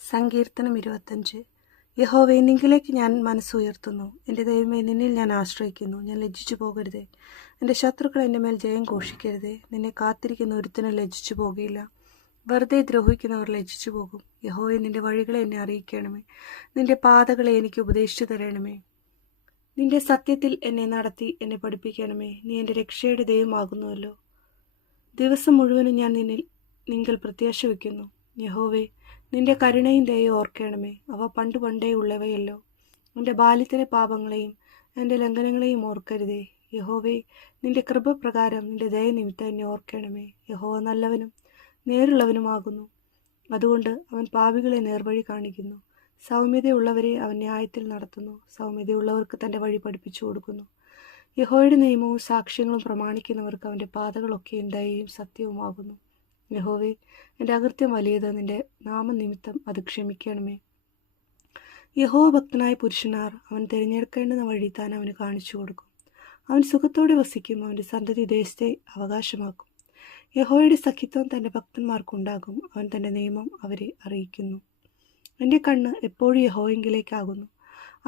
സങ്കീർത്തനം 25. യഹോവേ, നിങ്കിലേക്ക് ഞാൻ മനസ്സുയർത്തുന്നു. എൻ്റെ ദൈവമേ, നിന്നിൽ ഞാൻ ആശ്രയിക്കുന്നു. ഞാൻ ലജ്ജിച്ചു പോകരുതേ. എൻ്റെ ശത്രുക്കൾ എൻ്റെ മേൽ ജയം ഘോഷിക്കരുതേ. നിന്നെ കാത്തിരിക്കുന്ന ഒരുത്തനും ലജ്ജിച്ചു പോകുകയില്ല. വെറുതെ ദ്രോഹിക്കുന്നവർ ലജ്ജിച്ചു പോകും. യഹോവേ, നിന്റെ വഴികളെ എന്നെ അറിയിക്കണമേ. നിന്റെ പാതകളെ എനിക്ക് ഉപദേശിച്ചു തരണമേ. നിന്റെ സത്യത്തിൽ എന്നെ നടത്തി എന്നെ പഠിപ്പിക്കണമേ. നീ എൻ്റെ രക്ഷയുടെ ദൈവമാകുന്നുവല്ലോ. ദിവസം മുഴുവനും ഞാൻ നിങ്കൽ പ്രത്യാശ വയ്ക്കുന്നു. യഹോവേ, നിന്റെ കരുണയും ദയയും ഓർക്കണമേ. അവ പണ്ടേ ഉള്ളവയല്ലോ. എൻ്റെ ബാല്യത്തിലെ പാപങ്ങളെയും എൻ്റെ ലംഘനങ്ങളെയും ഓർക്കരുതേ. യഹോവേ, നിന്റെ കൃപ പ്രകാരം നിന്റെ ദയ നിമിത്തം എന്നെ ഓർക്കണമേ. യഹോവ നല്ലവനും നേരുള്ളവനുമാകുന്നു. അതുകൊണ്ട് അവൻ പാപികളെ നേർവഴി കാണിക്കുന്നു. സൗമ്യതയുള്ളവരെ അവൻ ന്യായത്തിൽ നടത്തുന്നു. സൗമ്യതയുള്ളവർക്ക് തൻ്റെ വഴി പഠിപ്പിച്ചു കൊടുക്കുന്നു. യഹോവയുടെ നിയമവും സാക്ഷ്യങ്ങളും പ്രമാണിക്കുന്നവർക്ക് അവൻ്റെ പാതകളൊക്കെയും ദയയും സത്യവുമാകുന്നു. യഹോവേ, എൻ്റെ അകൃത്യം വലിയത്. നിന്റെ നാമനിമിത്തം അത് ക്ഷമിക്കണമേ. യഹോവ ഭക്തനായ പുരുഷനാർ അവൻ തിരഞ്ഞെടുക്കേണ്ടുന്ന വഴി താൻ അവന് കാണിച്ചു കൊടുക്കും. അവൻ സുഖത്തോടെ വസിക്കും. അവൻ്റെ സന്തതി ദേശത്തെ അവകാശമാക്കും. യഹോവയുടെ സഖിത്വം തൻ്റെ ഭക്തന്മാർക്കുണ്ടാകും. അവൻ തൻ്റെ നിയമം അവരെ അറിയിക്കുന്നു. എൻ്റെ കണ്ണ് എപ്പോഴും യഹോവയെങ്കിലേക്കാകുന്നു.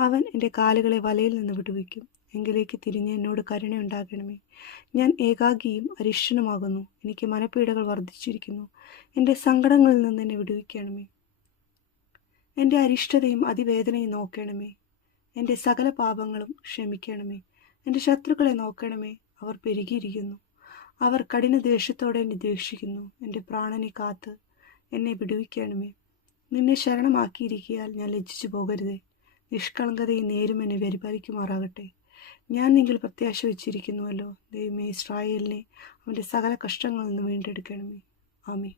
അവൻ എൻ്റെ കാലുകളെ വലയിൽ നിന്ന് വിടുവിക്കും. എങ്കിലേക്ക് തിരിഞ്ഞ് എന്നോട് കരുണയുണ്ടാകണമേ. ഞാൻ ഏകാഗിയും അരിഷ്ടനുമാകുന്നു. എനിക്ക് മനപ്പീഡകൾ വർദ്ധിച്ചിരിക്കുന്നു. എൻ്റെ സങ്കടങ്ങളിൽ നിന്ന് എന്നെ വിടുവിക്കണമേ. എൻ്റെ അരിഷ്ടതയും അതിവേദനയും നോക്കണമേ. എൻ്റെ സകല പാപങ്ങളും ക്ഷമിക്കണമേ. എൻ്റെ ശത്രുക്കളെ നോക്കണമേ. അവർ പെരുകിയിരിക്കുന്നു. അവർ കഠിന ദ്വേഷത്തോടെ എന്നെ ദ്വേഷിക്കുന്നു. എൻ്റെ പ്രാണനെ കാത്ത് എന്നെ വിടുവിക്കണമേ. നിന്നെ ശരണമാക്കിയിരിക്കിയാൽ ഞാൻ ലജ്ജിച്ചു പോകരുതേ. നിഷ്കളങ്കതയും നേരും എന്നെ പരിപാലിക്കുമാറാകട്ടെ. ഞാൻ നിങ്ങൾ പ്രത്യാശ വച്ചിരിക്കുന്നുവല്ലോ. ദൈവമേ, ഇസ്രായേലിനെ അവൻ്റെ സകല കഷ്ടങ്ങളിൽ നിന്ന് വീണ്ടെടുക്കണമേ. ആമേൻ.